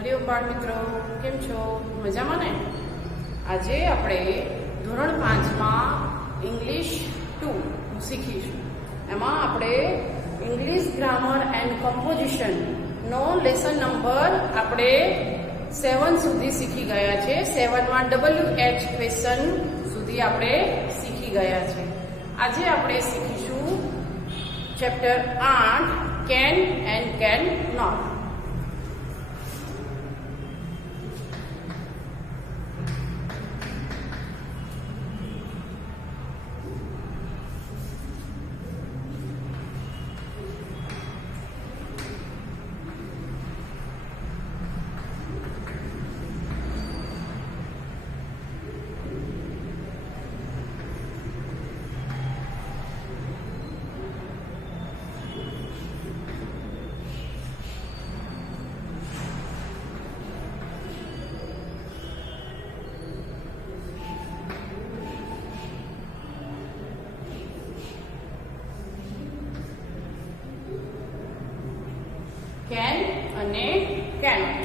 હરિઓમ બાળ મિત્રો, કેમ છો? મજામાં ને? આજે આપણે ધોરણ 5 માં ઇંગ્લિશ 2 શીખીશું. એમાં આપણે ઇંગ્લિશ ગ્રામર એન્ડ કમ્પોઝિશન નો લેસન નંબર આપણે 7 સુધી શીખી ગયા છે. 7 માં WH ક્વેશ્ચન સુધી આપણે શીખી ગયા છે. આજે આપણે શીખીશું chapter 8 can and cannot. Can અને કેનોટ.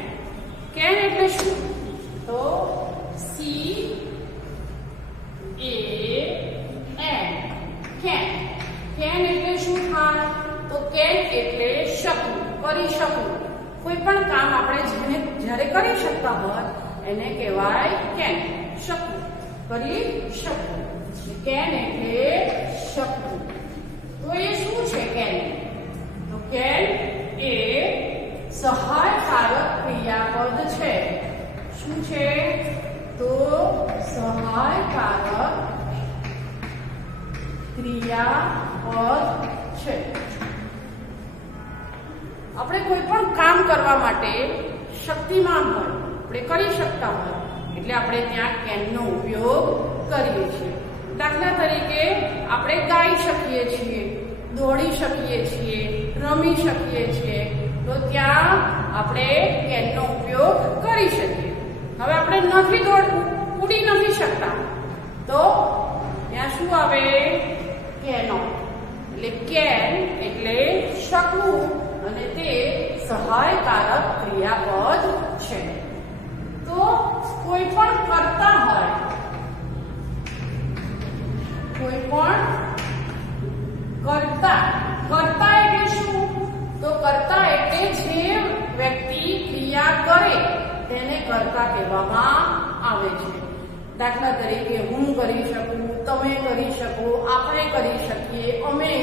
કેન એટલે શું? તો CAN કેન. કેન એટલે શું થાય? તો કેન એટલે શકવું, કરી શકવું. કોઈ પણ કામ આપણે જ્યારે કરી શકતા હોય એને કહેવાય કેન, શકવું, કરી શકવું. કેન એટલે શકવું. તો એ શું છે કેન? તો કેન એ સહાયકારક ક્રિયાપદ છે. શું છે? તો સહાયકારક ક્રિયાપદ છે. આપણે કોઈ પણ કામ કરવા માટે શક્તિમાન હોય, આપણે કરી શકતા હોય એટલે આપણે ત્યાં કેનનો ઉપયોગ કરીએ છીએ. દાખલા તરીકે આપણે ગાઈ શકીએ છીએ, દોડી શકીએ છીએ, રમી શકીએ છીએ, તો ત્યાં આપણે કેનનો ઉપયોગ કરી શકીએ. હવે આપણે નથી દોડવું, ઉડી નથી શકતા, તો ત્યાં શું આવે? કેનોટ. એટલે કેન એટલે શકવું અને તે સહાયકારક ક્રિયાપદ છે. તો કોઈ પણ કરતા હોય, કોઈ પણ કરતા એટલે શું? તો કરતા એટલે જે વ્યક્તિ ક્રિયા કરે તેને કરતા કહેવામાં આવે છે. દાખલા તરીકે હું કરી શકું, તમે કરી શકો, આપણે કરી શકીએ, અમે,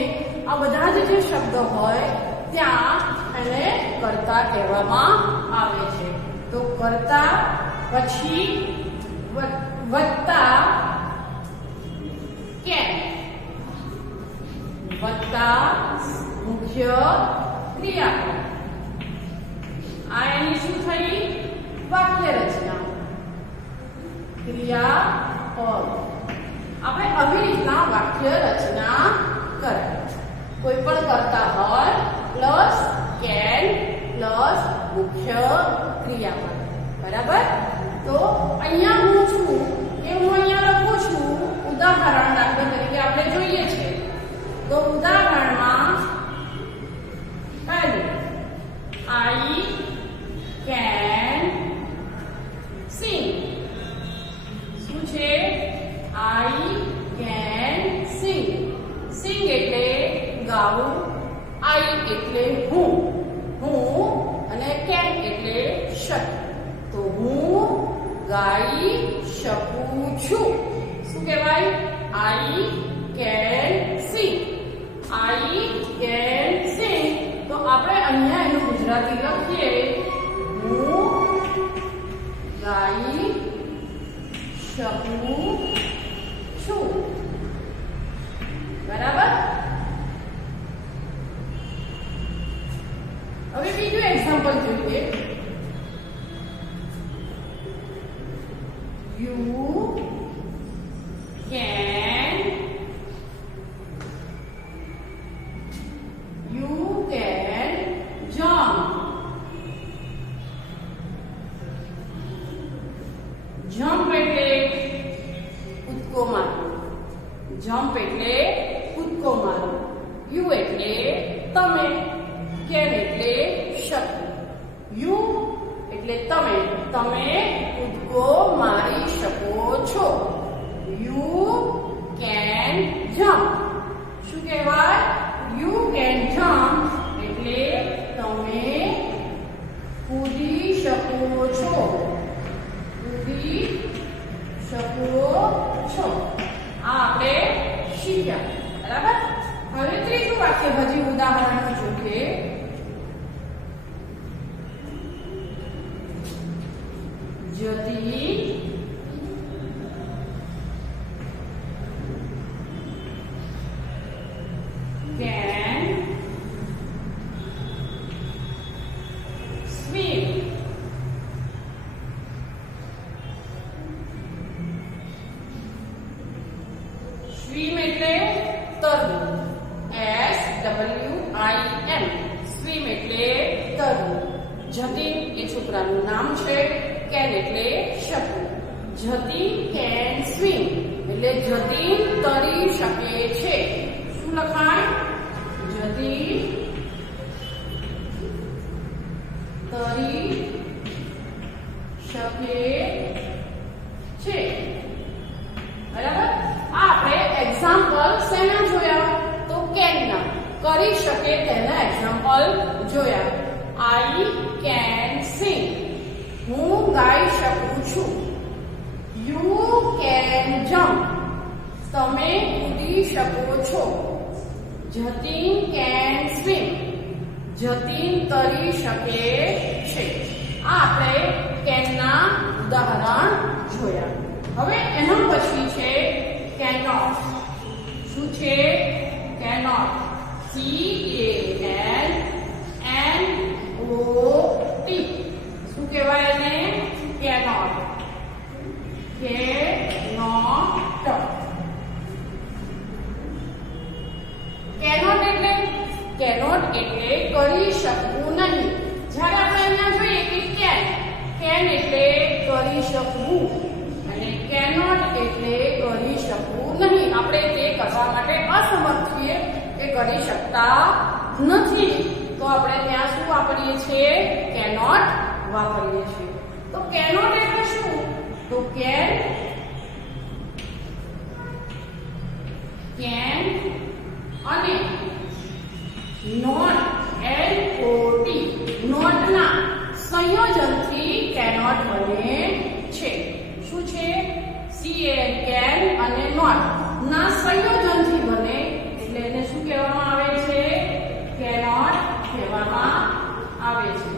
આ બધા જ જે શબ્દ હોય ત્યાં એને કરતા કહેવામાં આવે છે. તો કરતા પછી વત્તા કેન, વત્તા મુખ્ય ક્રિયાપદ. આ એની શું થઈ? વાક્ય રચના. ક્રિયાપદ. આપણે આવી રીતના વાક્ય રચના કરીએ. કોઈ પણ કરતા હોય પ્લસ કેન પ્લસ મુખ્ય ક્રિયાપદ. બરાબર? તો અહીંયા હું છું એ હું અહીંયા લખું છું. ઉદાહરણ દાખલા તરીકે આપણે જોઈએ છે. તો ઉદાહરણમાં પહેલું I can sing. શું છે? I can sing. Sing એટલે ગાવું, I એટલે હું અને can એટલે શકું. તો હું ગાઈ શકું છું. શું કહેવાય? I can sing. I can sing. તો આપણે અહીંયા એનું ગુજરાતી લખીએ. હું ગાઈ શકું છું. બરાબર? હવે બીજું એક્ઝામ્પલ જોઈએ. You can jump. જમ્પ એટલે કૂદકો મારવો. જમ્પ એટલે કૂદકો મારવો. યુ એટલે તમે, કેન એટલે શકવું. યુ એટલે એટલે તમે કૂદકો મારી શકો છો. You can jump. શું કહેવાય? યુ કેન જમ્પ એટલે તમે કૂદી શકો છો. કૂદી શકો છો. આ આપણે શીખ્યા. બરાબર. હવે ત્રીજું વાક્ય હજી ઉદાહરણ જોઈએ. જતી can swim. Swim એટલે તરવું. SWIM. સ્વિમ એટલે તરવું. જતીન એ છોકરાનું નામ છે. કેન એટલે શકવું. જતીન કેન સ્વિમ એટલે જતીન તરી શકે છે. શું લખાય? જતીન તરી શકે છે. બરાબર. આ આપણે એક્ઝામ્પલ શેના જોયા? તો કેન ના. કરી શકે તેના એક્ઝામ્પલ જોયા. I can sing. હું ગાઈ શકું છું. You can jump. તમે કૂદી શકો છો. Jatin can swim. જતીન તરી શકે છે. આ આપણે કેનના ઉદાહરણ જોયા. હવે એના પછી છે કેનોટ. શું છે? કેનોટ. CANNOT. શું કહેવાય એને? કેનોટ. કેનોટ. કેનોટ એટલે કરી શકવું નહીં. જ્યારે આપણે અહીંયા જોઈએ કે કેન એટલે કરી શકવું અને કેનોટ એટલે કરી શકવું નહીં. આપણે તે કરવા માટે અસમર્થ છીએ, એ કરી શકતા નથી. તો આપણે ત્યાં શું વાપરીએ છીએ? કેનોટ વાપરીએ છીએ. તો કેનોટ એટલે શું? તો કેન અને નોટ NOT નોટના સંયોજનથી કેનોટ બને છે. શું છે? કેન અને નોટ ના સંયોજનથી બને એટલે એને શું કહેવામાં આવે છે? કેનોટ કહેવામાં આવે છે.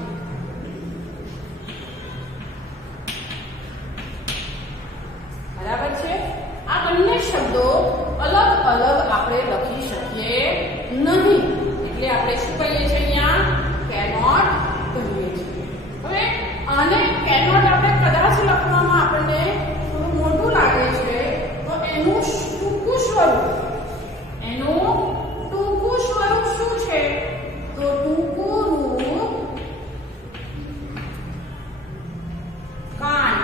બરાબર છે. આ બંને શબ્દો અલગ અલગ આપણે લખી શકીએ નહીં એટલે આપણે શું કહીએ છીએ? અહીંયા કેનોટ કહીએ છીએ. હવે આને કેનોટ આપણે કદાચ લખવામાં આપણને થોડું મોટું લાગે છે તો એનું ટૂંકું સ્વરૂપ શું છે? તો ટૂંકું રૂપ કાન્ટ.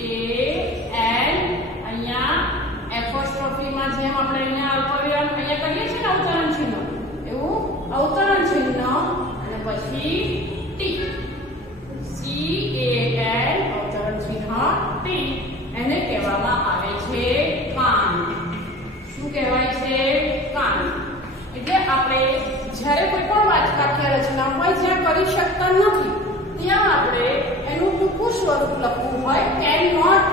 CAN. અહીંયા એપોસ્ટ્રોફીમાં જેમ આપણે અહીંયા અલ્પવિરામ અહીંયા કરીએ છીએ ને અવતરણ ચિહ્ન, એવું અવતરણ ચિહ્ન અને પછી ટી. CAN અવતરણ ચિહ્ન ટી એને કહેવામાં આવે છે કાન્ટ. શું કહેવાય છે? કાન્ટ. એટલે આપણે જ્યારે કોઈ પણ વાક્ય રચના હોય જ્યાં કરી શકતા નથી ત્યાં આપણે એનું ટૂંકું સ્વરૂપ લખવું હોય, કેન નોટ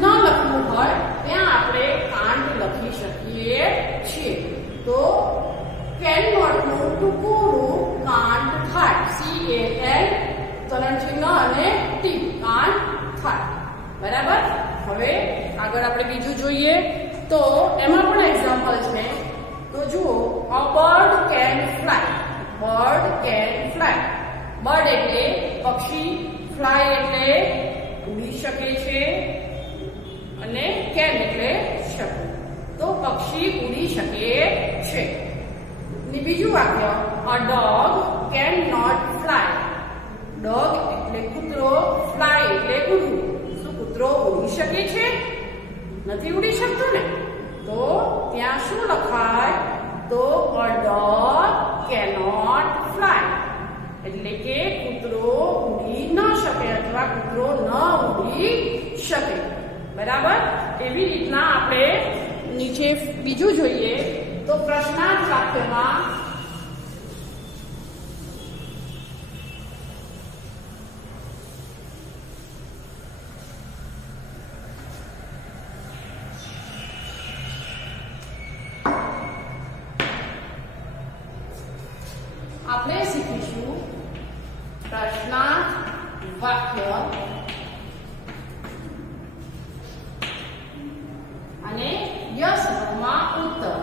ન લખવું હોય ત્યાં આપણે કાન્ટ લખી શકીએ છીએ. તો કેન નોટ નું ટૂંકું રૂપ કાન્ટ થાય. CAN ચલણ ચિહ્ન અને ટી કાન્ટ થાય. બરાબર. હવે આગળ આપણે બીજું જોઈએ તો એમાં પણ એક્ઝામ્પલ છે. તો જુઓ, a bird can fly. bird can fly. Bird એટલે પક્ષી, ફ્લાય એટલે ઉડી શકે છે અને કેન એટલે શકે. તો પક્ષી ઉડી શકે છે. બીજું વાક્ય, a dog can not fly. Dog એટલે કૂતરો, ફ્લાય એટલે ઉડવું. શું કૂતરો ઉડી શકે છે? નથી ઉડી શકતો ને. તો ત્યાં શું લખાય? તો a dog cannot fly. એટલે કે કૂતરો ઉડી બરાબર. એવી રીતના આપણે નીચે બીજું જોઈએ તો પ્રશ્નાર્થ વાક્યમાં આપણે શીખીશું પ્રશ્નાર્થ વાક્ય અને યસ માં ઉત્તર.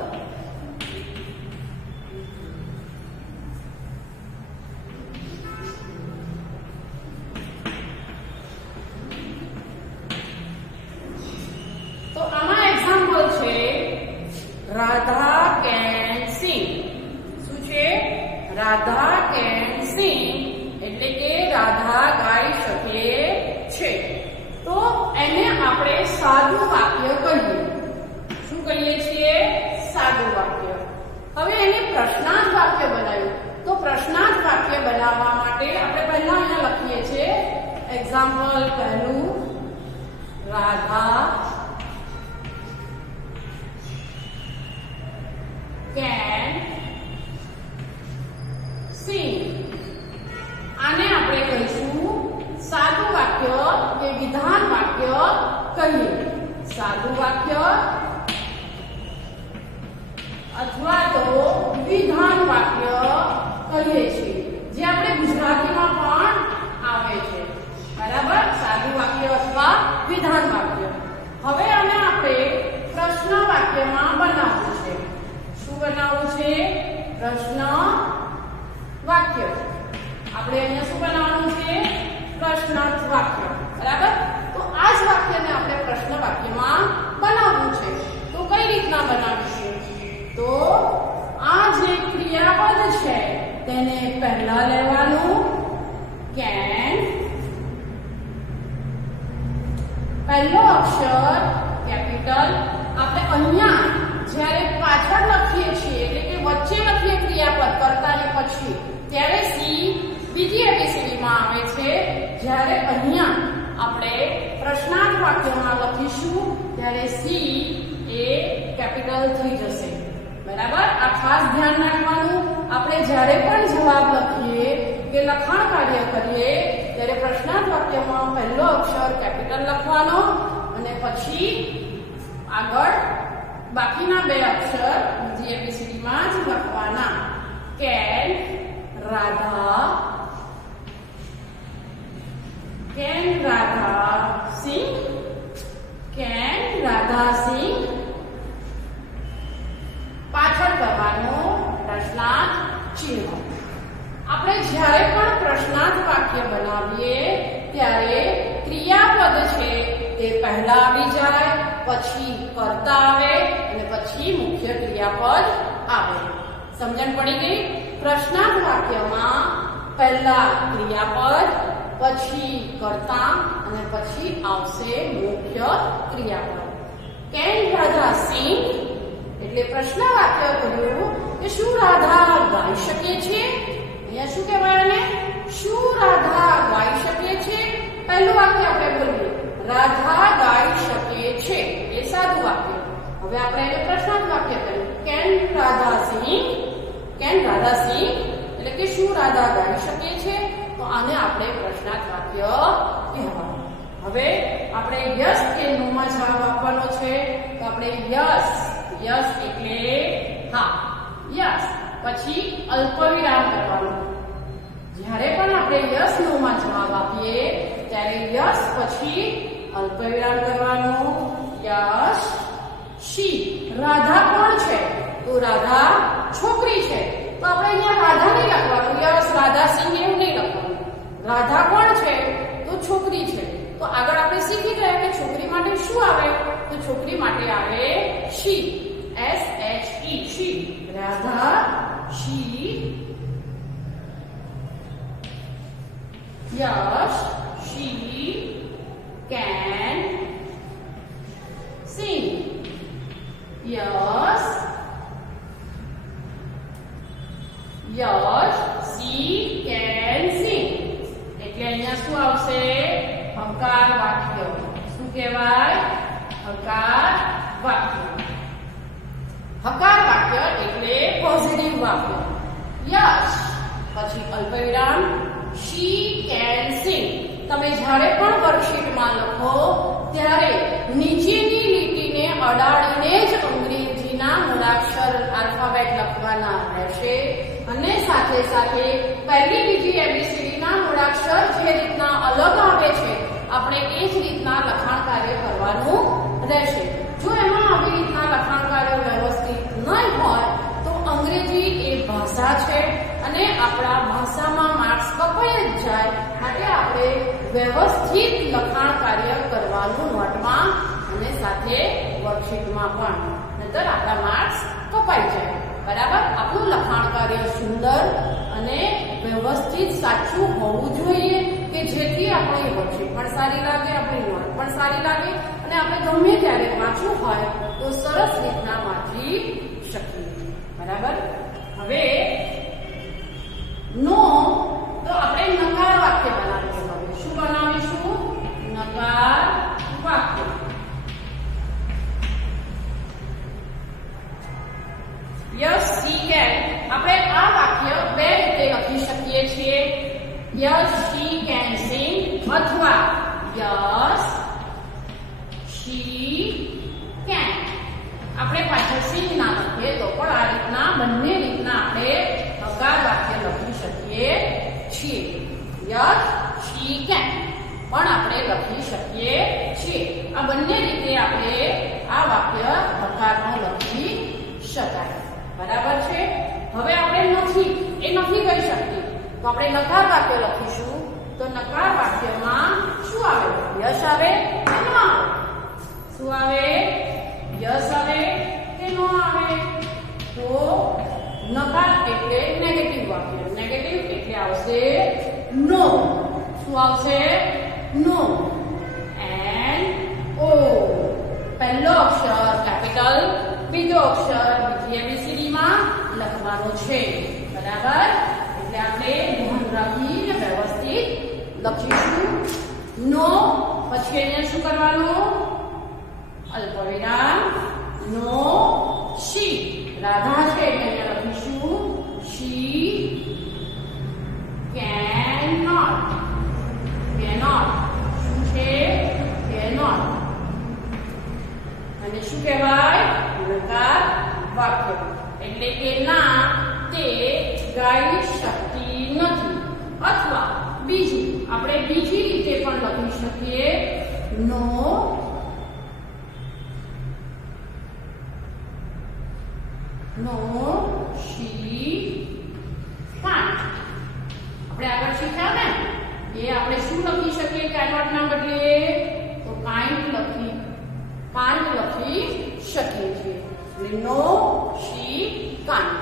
તો આમાં એક્ઝામ્પલ છે રાધા કેન સિંગ. શું છે? રાધા કેન સિંગ એટલે કે રાધા ગાઈ શકે છે. તો એને આપણે સાદું વાક્ય કહીએ. શું કહીએ છીએ? સાદું વાક્ય. હવે એને પ્રશ્નાર્થ વાક્ય બનાવ્યું. તો પ્રશ્નાર્થ વાક્ય બનાવવા માટે આપણે પહેલા અહીંયા લખીએ છીએ એક્ઝામ્પલ પહેલું રાધા કેન સિંગ. આને આપણે કહીશું સાદું વાક્ય કે વિધાન વાક્ય કહીએ. સાદું વાક્ય અથવા તો વિધાન વાક્ય કહીએ છીએ, જે આપણે ગુજરાતીમાં પણ આવે છે. બરાબર. સાદું વાક્ય અથવા વિધાન વાક્ય. હવે આને આપણે પ્રશ્ન વાક્યમાં બનાવવું છે. શું બનાવવું છે? પ્રશ્ન વાક્ય. આપણે અહીંયા શું બનાવવાનું છે? પ્રશ્નાર્થ વાક્ય. બરાબર. તો આ જ વાક્યને આપણે પ્રશ્ન વાક્યમાં બનાવવું છે. તો કઈ રીતના બનાવીશું? તો આ જે ક્રિયાપદ છે તેને પહેલા લેવાનું. કેન, પહેલો અક્ષર કેપિટલ. આપણે અહીંયા જ્યારે પાછળ લખીએ છીએ એટલે કે વચ્ચે લખીએ ક્રિયાપદ કર્તાની પછી, ત્યારે સી બીજી એબીસીડીમાં આવે છે. જ્યારે અહીંયા આપણે પ્રશ્નાર્થ વાક્યમાં લખીશું ત્યારે સી એ કેપિટલ થઈ જશે. બરાબર. આ ખાસ ધ્યાન રાખવાનું. આપણે જ્યારે પણ જવાબ લખીએ કે લખાણ કાર્ય કરીએ ત્યારે પ્રશ્નાર્થ વાક્યમાં પહેલો અક્ષર કેપિટલ લખવાનો અને પછી આગળ બાકીના બે અક્ષર બીજી એબીસીડીમાં જ લખવાના. Can Radha, can Radha sing, can Radha sing. પાછળ કરવાનું પ્રશ્નાર્થ ચિહ્ન. આપણે જ્યારે પણ પ્રશ્નાર્થ વાક્ય બનાવીએ ત્યારે ક્રિયાપદ છે તે પહેલા આવી જાય, પછી કર્તા આવે અને પછી મુખ્ય ક્રિયાપદ આવે. સમજણ પડી ગઈ? પ્રશ્નાર્થ વાક્યમાં પહેલા ક્રિયાપદ, પછી કર્તા અને પછી આવશે મુખ્ય ક્રિયાપદ. કેન રાધા સિંગ એટલે પ્રશ્ન વાક્ય કહ્યું કે શું રાધા ગાઈ શકે છે? અહીંયા શું કહેવાય? અને શું રાધા ગાઈ શકે છે? પહેલું વાક્ય આપણે બોલીએ રાધા ગાઈ શકે છે, એ સાદું વાક્ય. હવે આપણે એને પ્રશ્નાર્થ વાક્ય કર્યું. Can Radha sing, can Radha sing એટલે કે શું રાધા ગાઈ શકે છે? તો આને આપણે પ્રશ્નાર્થ વાક્ય કહેવાય. હવે આપણે યસ કે નો માં જવાબ આપવાનો છે. તો આપણે યસ, યસ એટલે હા, યસ પછી અલ્પવિરામ કરવાનું. જ્યારે પણ આપણે યસ નો માં જવાબ આપીએ ત્યારે યસ પછી અલ્પવિરામ કરવાનું. Yes she. રાધા કોણ છે? તો રાધા છોકરી છે. તો આપણે અહીંયા રાધા નહીં લખવાનું. યસ રાધા સિંહ એવું નહીં લખવાનું. રાધા કોણ છે? તો છોકરી છે. તો આગળ આપણે શીખી ગયા કે છોકરી માટે શું આવે? તો છોકરી માટે આવે she. SHE she. Radha she. Yes she can sing. Yes, yes she can sing. એટલે અહીંયા શું આવશે? હકાર વાક્ય. શું કહેવાય? હકાર વાક્ય. હકાર વાક્ય એટલે પોઝિટિવ વાક્ય. યસ પછી અલ્પવિરામ she can sing. તમે જ્યારે પણ વર્કશીટમાં લખો ત્યારે નીચેની લીટીને અડાડીને જ અંગ્રેજીના મૂળાક્ષર આલ્ફાબેટ લખવાના રહેશે અને સાથે સાથે પહેલી બીજી એબીસીડીના મૂળાક્ષર જે રીતના અલગ આવે છે આપણે એ જ રીતના લખાણ કાર્ય કરવાનું રહેશે. જો એમાં આવી રીતના લખાણ કાર્ય વ્યવસ્થિત નહીં હોય તો અંગ્રેજી એ ભાષા છે અને આપણા ભાષામાં માર્ક્સ કપાઈ જ જાય. માટે આપણે વ્યવસ્થિત લખાણ કાર્ય કરવાનું નોટમાં અને સાથે વર્કશીટમાં પણ, નહીતર આપણા માર્ક્સ કપાઈ જાય. બરાબર. આપણું લખાણ કાર્ય સુંદર અને વ્યવસ્થિત સાચું હોવું જોઈએ કે જેથી આપણી વર્કશીટ પણ સારી લાગે, આપણી નોટ પણ સારી લાગે અને આપણે ગમે ત્યારે વાંચવું હોય તો સરસ રીતના વાંચી શકીએ. બરાબર. હવે નો તો આપણે નકાર વાક્ય બનાવીશું. હવે શું બનાવીશું? નકાર વાક્ય. Yes she can. આપણે આ વાક્ય બે રીતે લખી શકીએ છીએ. યસ she can sing અથવા યસ she can. આપણે પાછળ sing ના લખીએ તો પણ આ રીતના બંને રીતના આપણે હકાર વાક્ય લખી શકીએ છીએ. યસ she can પણ આપણે લખી શકીએ છીએ. આ બંને રીતે આપણે આ વાક્ય હકારમાં લખી શકાય. બરાબર છે. હવે આપણે નથી એ નથી કહી શકીએ તો આપણે નકાર વાક્ય લખીશું. તો નકાર વાક્યમાં શું આવે? યસ આવે કે નો આવે? શું આવે? યસ આવે કે નો આવે? તો નકાર એટલે નેગેટિવ વાક્ય. નેગેટિવ એટલે આવશે નો. શું આવશે? નો. N O. પહેલો અક્ષર કેપિટલ, બીજો અક્ષર બીજી એબીસીડી માં લખવાનો છે. બરાબર. એટલે આપણે ધ્યાન રાખીને વ્યવસ્થિત લખીશું. નો પછી અહીંયા શું કરવાનું? અલ્પવિરામ નો શી. રાધા છે એટલે અહીંયા લખીશું શી cannot. cannot શું છે? cannot. અને શું કહેવાય? નકાર વાક્ય. એટલે કે ના તે ગાઈ શકતી નથી. અથવા બીજું આપણે બીજી રીતે પણ લખી શકીએ. નો she can't. આપણે આગળ શીખ્યા ને એ આપણે શું લખી શકીએ cannot ના બદલે? તો can't લખી શકીએ છીએ. નો she can't.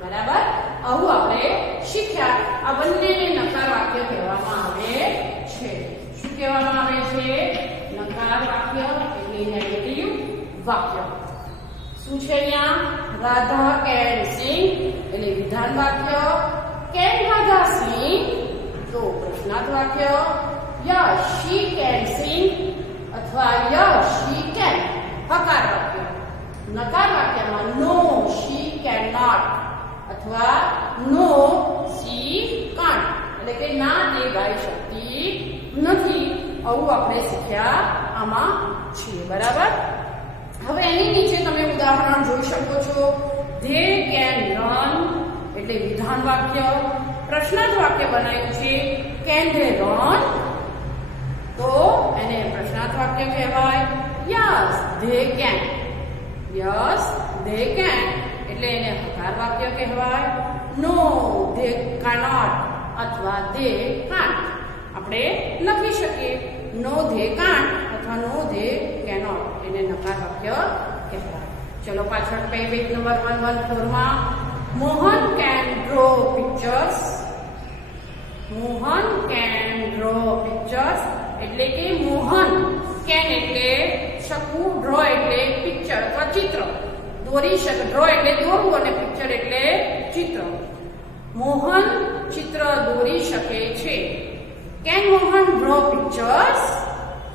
બરાબર. આવું આપણે શીખ્યા. આ બંનેને નકાર વાક્ય કહેવામાં આવે છે. શું કહેવામાં આવે છે? નકાર વાક્ય એટલે નેગેટિવ વાક્ય. શું છે અહીંયા? રાધા કેન સિંગ એટલે વિધાન વાક્ય. કેન રાધા સિંગ તો પ્રશ્નાર્થ વાક્ય. યસ શી કેન સિંગ અથવા યસ શી કેન હકાર વાક્ય. નકાર વાક્યમાં નો શી કેન નોટ અથવા નો શી કાન્ટ એટલે કે ના તે ગાઈ શકતી નથી. આવું આપણે શીખ્યા આમાં છીએ. બરાબર. હવે એની નીચે તમે ઉદાહરણ જોઈ શકો છો. they can run એટલે વિધાન વાક્ય. પ્રશ્નાર્થ વાક્ય બનાવ્યું છે can they run તો એને પ્રશ્નાર્થ વાક્ય કહેવાય. yes they can. yes they can એટલે એને હકાર વાક્ય કહેવાય. no they cannot અથવા they can't આપણે લખી શકીએ. no they can't અથવા no they cannot એને નકાર વાક્ય કહેવાય. ચલો પાછળ પેજ નંબર 114 માં Mohan can draw pictures. Mohan can draw pictures એટલે કે મોહન can એટલે શકવું, draw એટલે પિક્ચર અથવા ચિત્ર દોરી શકે. draw એટલે દોરવું અને picture એટલે ચિત્ર. મોહન ચિત્ર દોરી શકે છે. can Mohan draw pictures?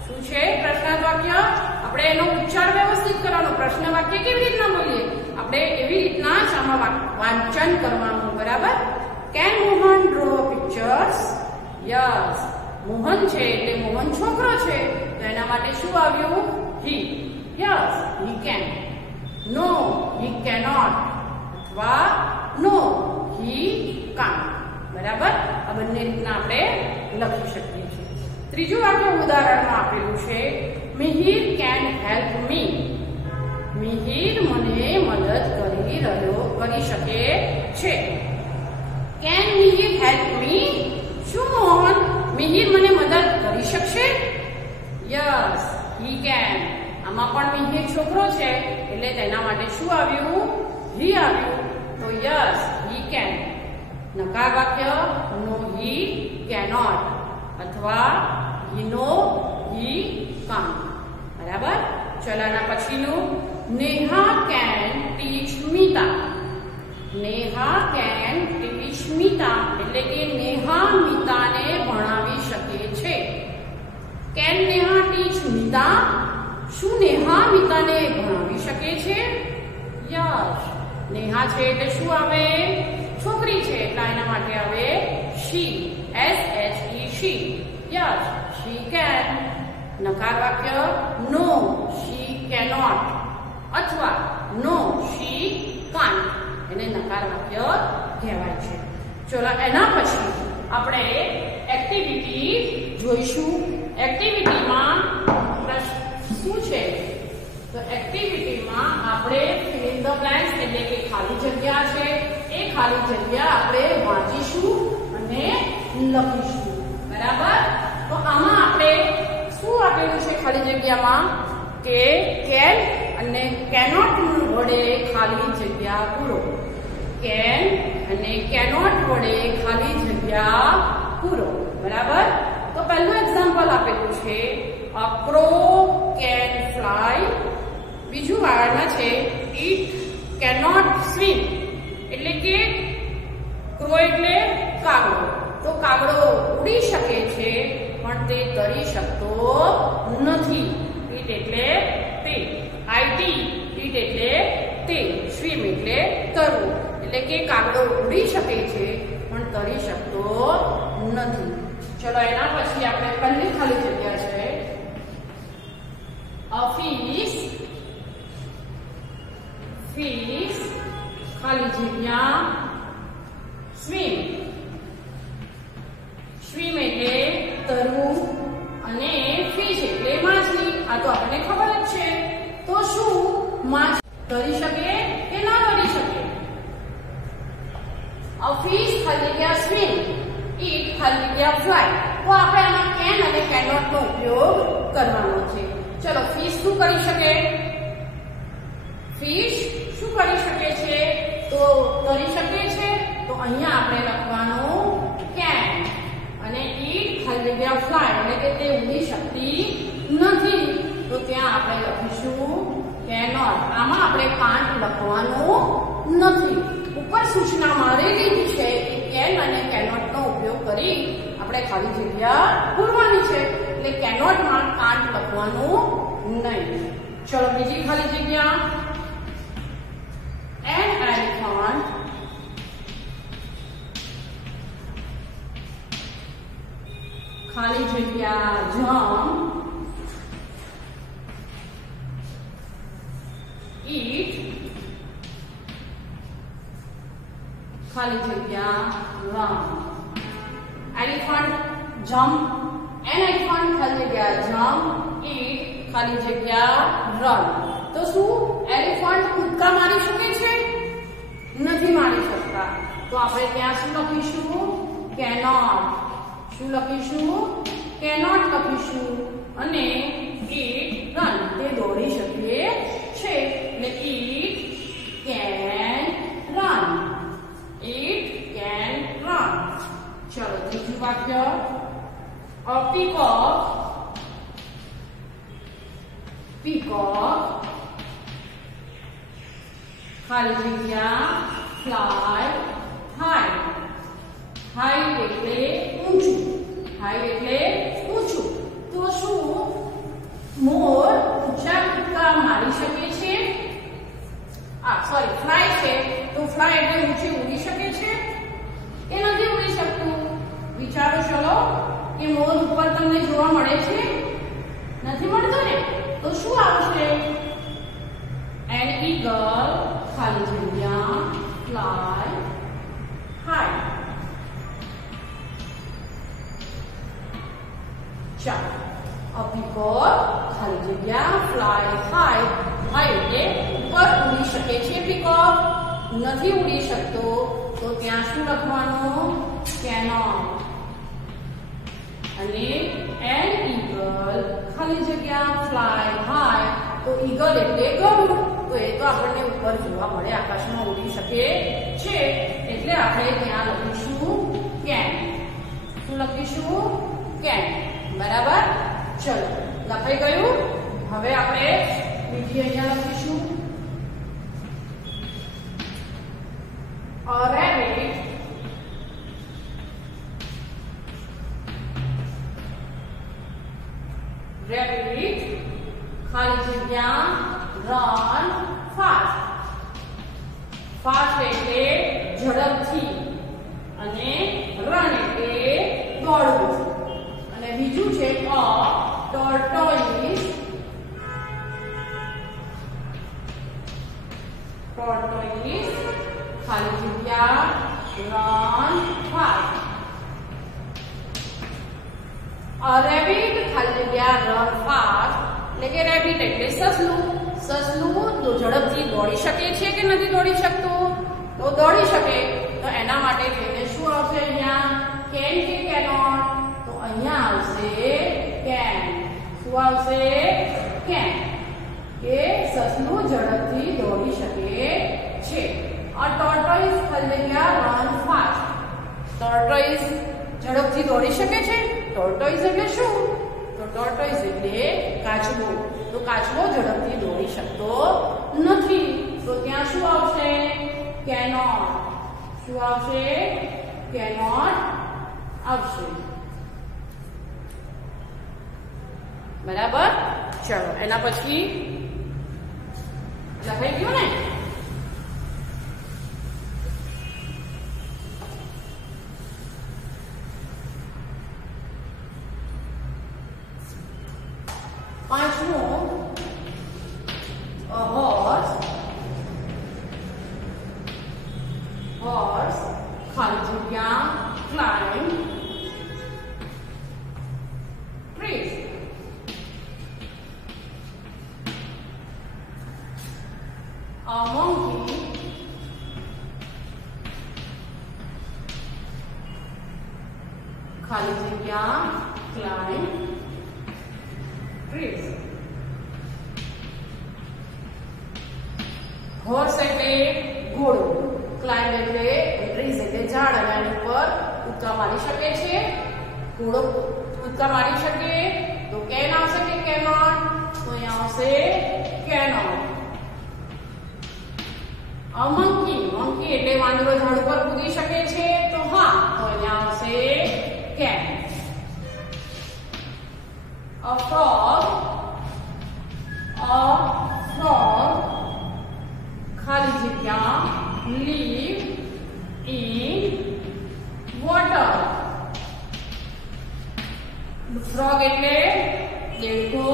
શું છે પ્રશ્નાર્થ વાક્ય? આપણે એનો ઉચ્ચાર વ્યવસ્થિત કરવાનો. પ્રશ્ન વાક્ય કેવી રીતના બોલીએ આપણે એવી રીતના જ આમાં વાંચન કરવાનું. બરાબર. Can Mohan draw pictures? Yes. Mohan છે એટલે મોહન છોકરો છે તો એના માટે શું આવ્યું? He. Yes, he can. No, he cannot અથવા નો, હી કાન્ટ. બરાબર. આ બંને રીતના આપણે લખી શકીએ છીએ. ત્રીજું વાક્ય ઉદાહરણમાં આપેલું છે Mihir can help me. Mihir મને મદદ કરી શકે છે. Can Mihir help me? શું મોહન મિહિર મને મદદ કરી શકશે? Yes, he can. આમાં પણ મિહિર છોકરો છે એટલે તેના માટે શું આવ્યું? હી આવ્યું. તો યસ, હી કેન. નકાર વાક્ય નો, હી કેનોટ અથવા નો, હી કાન્ટ. બરાબર. ચલાના પછીનું Neha can teach Meeta. Neha can ટીચ મીતા એટલે કે નેહા મિતાને ભણાવી શકે છે. કેન નેહા ટીચ મીતા? શું નેહા મિતાને ભણાવી શકે છે? યસ. નેહા છે એટલે શું આવે? છોકરી છે એટલે એના માટે આવે she. SHE she. Yes, she can. નકાર વાક્ય નો, શી કેનોટ અથવા નો, શી કાન્ટ. એને નકાર વાક્ય કહેવાય છે. ચલો એના પછી આપણે એક્ટિવિટી જોઈશું. એક્ટિવિટીમાં શું છે? તો એક્ટિવિટીમાં આપણે ફિલ ઇન ધ બ્લેન્ક્સ એટલે કે ખાલી જગ્યા છે એ ખાલી જગ્યા આપણે વાંચીશું અને લખીશું. બરાબર. તો આમાં આપણે શું આપેલું છે ખાલી જગ્યામાં કે કેન અને કેનોટ વડે ખાલી જગ્યા પૂરો. કેન અને કેનોટ વડે ખાલી જગ્યા પૂરો. બરાબર. તો પહેલું એક્ઝામ્પલ આપેલું છે અ ક્રો કેન ફ્લાય. બીજું વાળમાં છે ઇટ કેનોટ સ્વિમ એટલે કે ક્રો એટલે કાગડો. તો કાગડો ઉડી શકે છે પણ તે તરી શકતો નથી. ઇટ એટલે તે. IT ઇટ એટલે તે. સ્વિમ એટલે તરવું. એટલે કે કાગડો ઉડી શકે છે પણ તરી શકતો નથી. ચલો એના પછી આપણે પહેલી ખાલી જગ્યા છે ફિશ ખાલી જગ્યા સ્વિમ. સ્વિમ એટલે તરવું અને ફિશ એટલે માછલી. આ તો આપણને ખબર જ છે. તો શું માછલી તરી શકે કે ના તરી શકે? A fish ખાલી જગ્યા સ્વિમ, eat ખાલી જગ્યા ફ્લાય. તો આપણે આમાં કેન અને કેનોટ નો ઉપયોગ કરવાનો છે. ચલો ફિશ શું કરી શકે? ફિશ શું કરી શકે છે? તો તરી શકે છે. તો અહીંયા આપણે લખવાનું કેન અને eat ખાલી જગ્યા ફ્લાય એટલે કે તે ઉડી શકતી નથી. તો ત્યાં આપણે લખીશું કેનોટ. આમાં આપણે કાન્ટ લખવાનું નથી. ઉપર સૂચના મારી દીધી છે કે કેન અને કેનોટ નો ઉપયોગ કરી આપણે ખાલી જગ્યા પૂરવાની છે. એટલે કેનોટ માં કાન્ટ લખવાનું નહીં. ચલો બીજી ખાલી જગ્યા એન એલિફન્ટ ખાલી જગ્યા જમ્પ eat ખાલી જગ્યા run. Elephant jump. An elephant ખાલી જગ્યા jump. Eat ખાલી જગ્યા run. તો શું એલિફન્ટ કૂદકા મારી શકે છે? નથી મારી શકતા. તો આપણે ત્યાં શું લખીશું? કેનોટ. શું લખીશું? કેનોટ લખીશું. અને eat run તે દોડી શકે છે. એટલે eat can run. It can run. ચલો ત્રીજું વાક્ય a peacock ખાલી જગ્યા fly high. high એટલે ઊંચું. high એટલે ઊંચું. તો શું મોર ઊંચા જોવા મળે છે? નથી મળતો ને? તો શું આવશે? An eagle ખાલી જગ્યા fly high. ચાલો, a peacock ખાલી જગ્યા fly high. high એટલે ઉપર ઉડી શકે છે. peacock નથી ઉડી શકતો તો ત્યાં શું લખવાનું? cannot. અને an eagle ખાલી જગ્યા fly high. તો eagle એટલે ગરુડ. તો એ તો આપણને ઉપર જોવા મળે, આકાશમાં ઉડી શકે છે. એટલે આપણે ત્યાં લખીશું can. શું લખીશું? can. બરાબર? ચલો, લખાઈ ગયું. હવે આપણે બીજી અહીંયા લખીશું a rabbit ખાલી જગ્યા run fast. fast એટલે ઝડપથી અને run એટલે દોડવું. અને બીજું છે a tortoise ખાલી જગ્યા run fast. a rabbit ખાલી જગ્યા run fast એટલે કે રેબિટ એટલે સસલું. સસલું તો ઝડપથી દોડી શકે છે કે નથી દોડી શકતું? તો દોડી શકે. તો એના માટે થઈને શું આવશે અહીંયા? can કે cannot? તો અહીંયા આવશે can. શું આવશે? can. કે સસલું ઝડપથી દોડી શકે છે. a tortoise ખાલી જગ્યા run fast. tortoise ઝડપથી દોડી શકે છે. tortoise એટલે શું? તો tortoise એટલે કાચબો. તો કાચબો ઝડપથી દોડી શકતો નથી. તો ત્યાં શું આવશે? cannot. શું આવશે? cannot આવશે. બરાબર? ચલો, એના પછી લખાઈ ગયું ને? પાંચમું a horse ખાલી જગ્યા climb trees. a monkey ખાલી જગ્યા climb trees. horse એટલે ઘોડો. climb એટલે trees એટલે ઝાડ. અને આની ઉપર કૂદકા મારી શકે છે. ઘોડો કૂદકા મારી શકે. તો can આવશે કે cannot? તો અહીંયા આવશે cannot. a monkey એટલે વાંદરો ઝાડ ઉપર કૂદી શકે છે. તો હા, તો અહીંયા આવશે can. a frog ખાલી જગ્યા live in water. frog એટલે દેડકો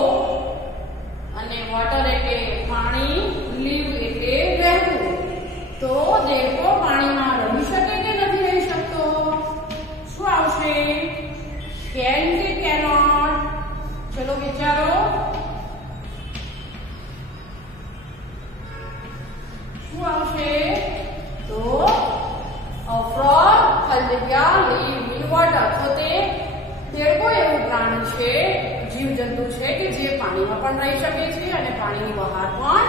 અને water એટલે પાણી, live એટલે રહેવું. તો દેડકો પાણીમાં રહી શકે કે નથી રહી શકતો? શું આવશે? can કે cannot? ચલો વિચારો. શું આવશે? તો a frog ખાલી જગ્યા live in water. તો તે દેડકો એવું પ્રાણી છે, જીવજંતુ છે કે જે પાણીમાં પણ રહી શકે છે અને પાણીની બહાર પણ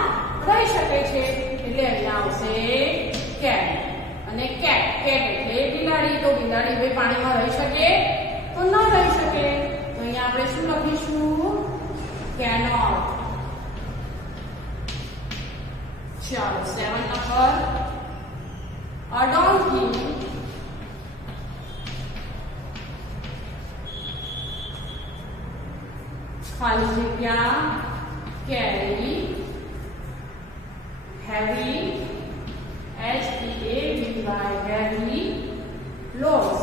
રહી શકે છે. એટલે અહીંયા આવશે cat. અને cat એટલે બિલાડી. તો બિલાડી ભાઈ પાણીમાં રહી શકે? તો ન રહી શકે. તો અહીંયા આપણે શું લખીશું? cannot. ચાલો, 7 નંબર a donkey ખાલી જગ્યા carry heavy heavy loads.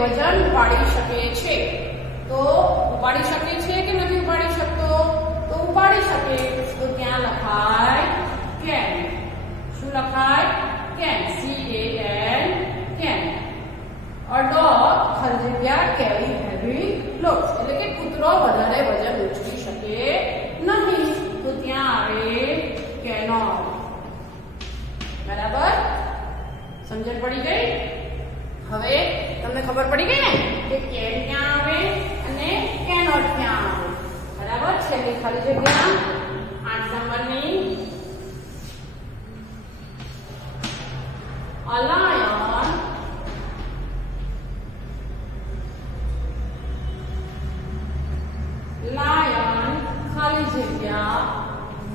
વજન ઉપાડી શકે છે. તો ઉપાડી શકે છે કે નથી ઉપાડી શકતો? તો ઉપાડી શકે. તો ત્યાં લખાય કેન. શું લખાય? Can. CAN can. A dog ખાલી જગ્યા carry heavy loads. એટલે કે કૂતરો વધારે વજન ઉચકી શકે નહીં. તો ત્યાં આવે cannot. બરાબર? સમજણ પડી ગઈ? હવે તમને ખબર પડી ગઈ ને કે કેન ક્યાં આવે અને cannot ક્યાં આવે. બરાબર? છેલ્લી ખાલી જગ્યા 8 નંબરની a lion ખાલી જગ્યા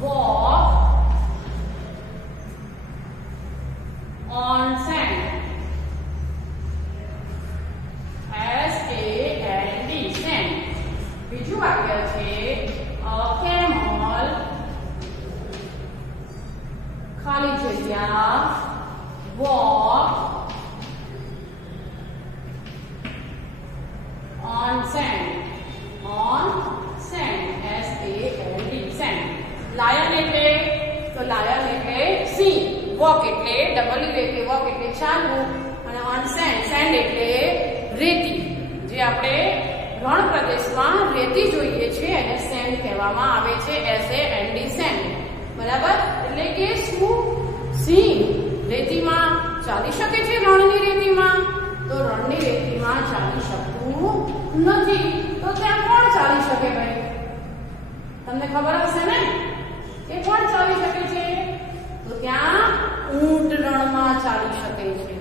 walk on sand. SAND sand. બીજું વાક્ય છે a camel ખાલી જગ્યા walk on sand. On sand. SAND sand. Lion એટલે તો લાયન એટલે સિંહ. વોક એટલે W એટલે વોક એટલે ચાલવું અને ઓન સેન્ડ સેન્ડ એટલે રેતી. જે આપણે રણ પ્રદેશમાં રેતી જોઈએ છીએ એને સેન્ડ કહેવામાં આવે છે. SAND send. બરાબર? એટલે કે શું સિંહ રેતીમાં ચાલી શકે છે? રણની રેતીમાં? તો રણની રેતીમાં ચાલી શકતું નથી. તો ત્યાં કોણ ચાલી શકે ભાઈ? તમને ખબર હશે ને કે કોણ ચાલી શકે છે? તો ત્યાં ઊંટ રણમાં ચાલી શકે છે.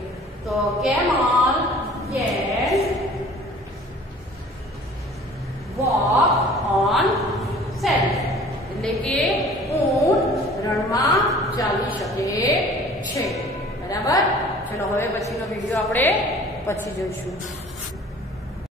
તો camel can walk on sand. એટલે કે ઊંટ રણમાં ચાલી શકે છે. બરાબર? ચલો હવે પછીનો વિડીયો આપણે પછી જોઈશું.